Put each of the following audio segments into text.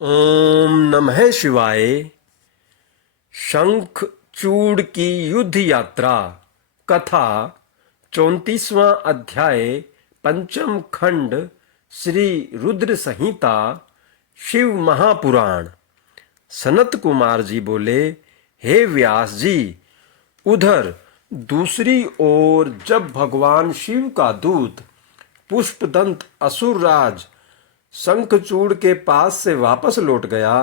ओम नमः शिवाय। शंखचूड़ की युद्ध यात्रा कथा 34वां अध्याय पंचम खंड श्री रुद्र संहिता शिव महापुराण। सनत कुमार जी बोले, हे व्यास जी, उधर दूसरी ओर जब भगवान शिव का दूत पुष्पदंत असुरराज शंखचूड़ के पास से वापस लौट गया,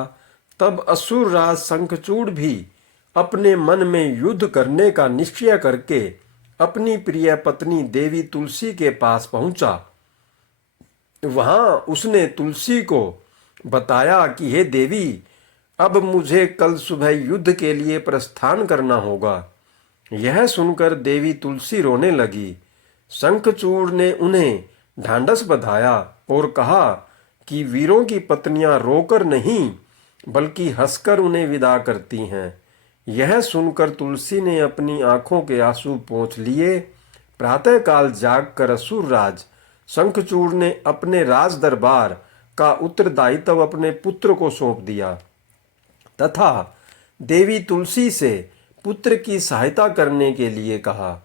तब असुरराज शंखचूड़ भी अपने मन में युद्ध करने का निश्चय करके अपनी प्रिय पत्नी देवी तुलसी के पास पहुंचा। वहां उसने तुलसी को बताया कि हे देवी, अब मुझे कल सुबह युद्ध के लिए प्रस्थान करना होगा। यह सुनकर देवी तुलसी रोने लगी। शंखचूड़ ने उन्हें ढांढस बंधाया और कहा कि वीरों की पत्नियां रोकर नहीं बल्कि हंसकर उन्हें विदा करती हैं। यह सुनकर तुलसी ने अपनी आंखों के आंसू पोंछ लिए। प्रातःकाल जागकर असुरराज शंखचूड़ ने अपने राज दरबार का उत्तरदायित्व अपने पुत्र को सौंप दिया तथा देवी तुलसी से पुत्र की सहायता करने के लिए कहा।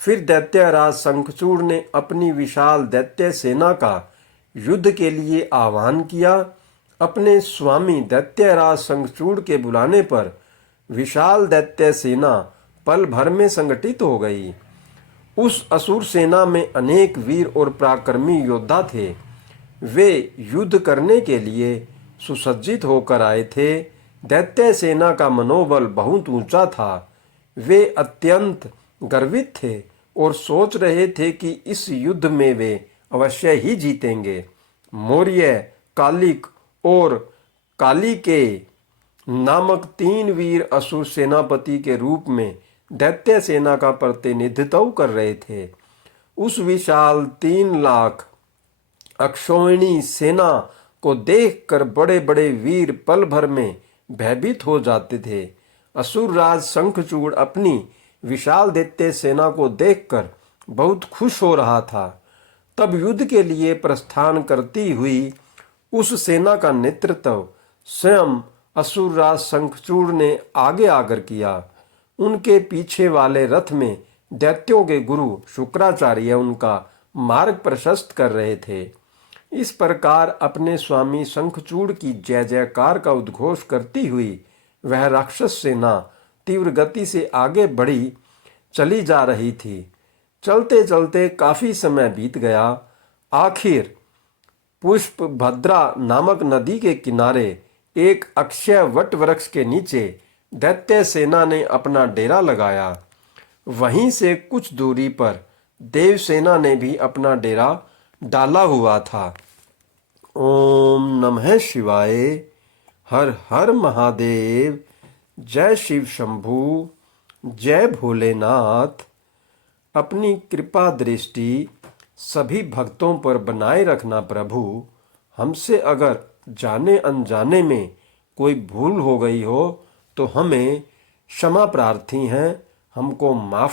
फिर दैत्यराज शंखचूड़ ने अपनी विशाल दैत्य सेना का युद्ध के लिए आह्वान किया। अपने स्वामी दैत्यराज शंखचूड़ के बुलाने पर विशाल दैत्य सेना पल भर में संगठित हो गई। उस असुर सेना में अनेक वीर और पराक्रमी योद्धा थे। वे युद्ध करने के लिए सुसज्जित होकर आए थे। दैत्य सेना का मनोबल बहुत ऊंचा था। वे अत्यंत गर्वित थे और सोच रहे थे कि इस युद्ध में वे अवश्य ही जीतेंगे। मौर्य, कालिक और कालिके नामक 3 वीर असुर सेनापति के रूप में दैत्य सेना का प्रतिनिधित्व कर रहे थे। उस विशाल 3 लाख अक्षौहिणी सेना को देखकर बड़े बड़े वीर पल भर में भयभीत हो जाते थे। असुरराज शंखचूड़ अपनी विशाल दैत्य सेना को देखकर बहुत खुश हो रहा था। तब युद्ध के लिए प्रस्थान करती हुई उस सेना का नेतृत्व स्वयं असुरराज शंखचूड़ ने आगे आकर किया। उनके पीछे वाले रथ में दैत्यों के गुरु शुक्राचार्य उनका मार्ग प्रशस्त कर रहे थे। इस प्रकार अपने स्वामी शंखचूड़ की जय जयकार का उद्घोष करती हुई वह राक्षस सेना तीव्र गति से आगे बढ़ी चली जा रही थी। चलते चलते काफी समय बीत गया। आखिर पुष्पभद्रा नामक नदी के किनारे एक अक्षय वट वृक्ष के नीचे दैत्य सेना ने अपना डेरा लगाया। वहीं से कुछ दूरी पर देव सेना ने भी अपना डेरा डाला हुआ था। ओम नमः शिवाय। हर हर महादेव। जय शिव शंभू। जय भोलेनाथ। अपनी कृपा दृष्टि सभी भक्तों पर बनाए रखना प्रभु। हमसे अगर जाने अनजाने में कोई भूल हो गई हो तो हमें क्षमा प्रार्थी हैं, हमको माफ़